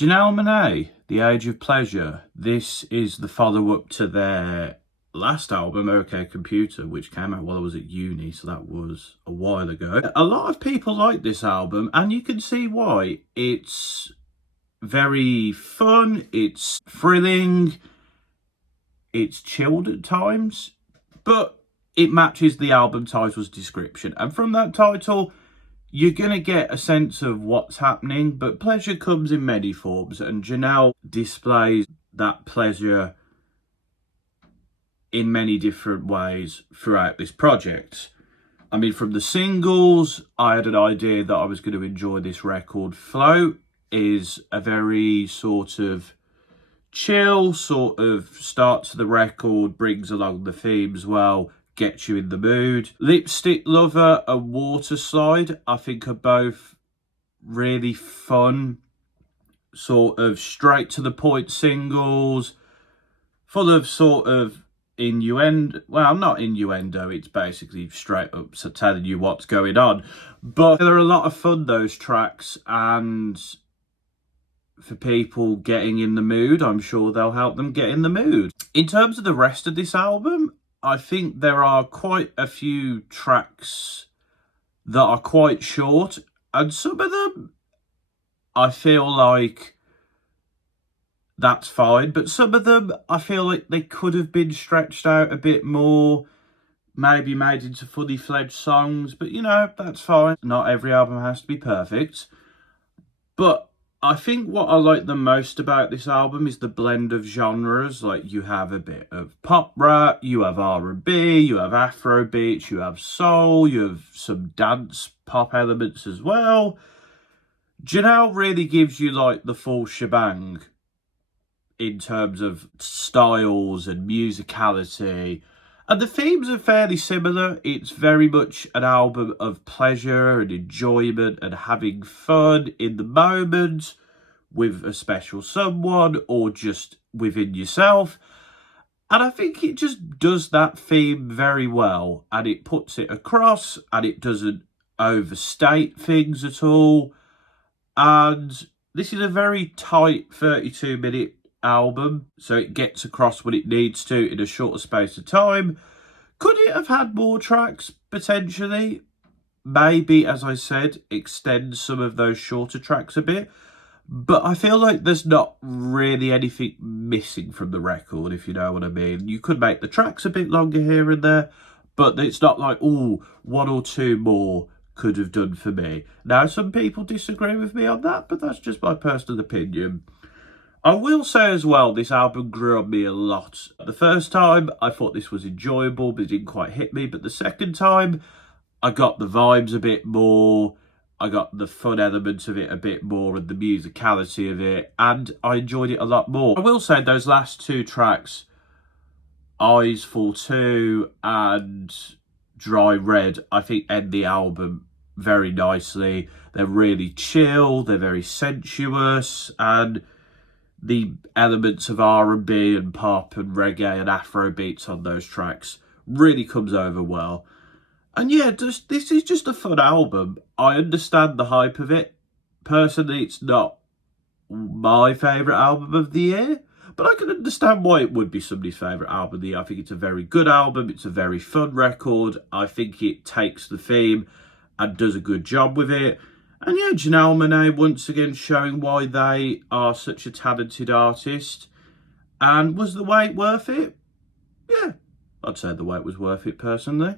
Janelle Monáe, The Age of Pleasure. This is the follow-up to their last album, OK Computer, which came out while I was at uni, so that was a while ago. A lot of people like this album, and you can see why. It's very fun, it's thrilling, it's chilled at times, but it matches the album title's description. And from that title, you're going to get a sense of what's happening, but pleasure comes in many forms, and Janelle displays that pleasure in many different ways throughout this project. I mean, from the singles, I had an idea that I was going to enjoy this record. Flow is a very sort of chill sort of start to the record, brings along the themes well, gets you in the mood. Lipstick Lover and Water Slide, I think, are both really fun, sort of straight to the point singles, full of sort of innuendo. Well, not innuendo, it's basically straight up telling you what's going on. But there are a lot of fun, those tracks, and for people getting in the mood, I'm sure they'll help them get in the mood. In terms of the rest of this album, I think there are quite a few tracks that are quite short, and some of them I feel like that's fine, but some of them I feel like they could have been stretched out a bit more, maybe made into fully fledged songs, but you know, that's fine. Not every album has to be perfect. But I think what I like the most about this album is the blend of genres. Like, you have a bit of pop rap, you have R&B, you have Afro beats, you have soul, you have some dance pop elements as well. Janelle really gives you like the full shebang in terms of styles and musicality. And the themes are fairly similar. It's very much an album of pleasure and enjoyment and having fun in the moment with a special someone or just within yourself. And I think it just does that theme very well, and it puts it across, and it doesn't overstate things at all. And this is a very tight 32-minute album, so it gets across what it needs to in a shorter space of time. Could it have had more tracks? Potentially. Maybe, as I said, extend some of those shorter tracks a bit. But I feel like there's not really anything missing from the record, if you know what I mean. You could make the tracks a bit longer here and there, but it's not like, oh, one or two more could have done for me. Now, some people disagree with me on that, but that's just my personal opinion. I will say as well, this album grew on me a lot. The first time, I thought this was enjoyable, but it didn't quite hit me. But the second time, I got the vibes a bit more. I got the fun elements of it a bit more and the musicality of it. And I enjoyed it a lot more. I will say those last two tracks, Eyes Full 2 and Dry Red, I think end the album very nicely. They're really chill, they're very sensuous, and the elements of R&B and pop and reggae and Afro beats on those tracks really comes over well. And yeah, this is just a fun album. I understand the hype of it. Personally, it's not my favourite album of the year, but I can understand why it would be somebody's favourite album of the year. I think it's a very good album. It's a very fun record. I think it takes the theme and does a good job with it. And yeah, Janelle Monáe once again showing why they are such a talented artist. And was the wait worth it? Yeah, I'd say the wait was worth it personally.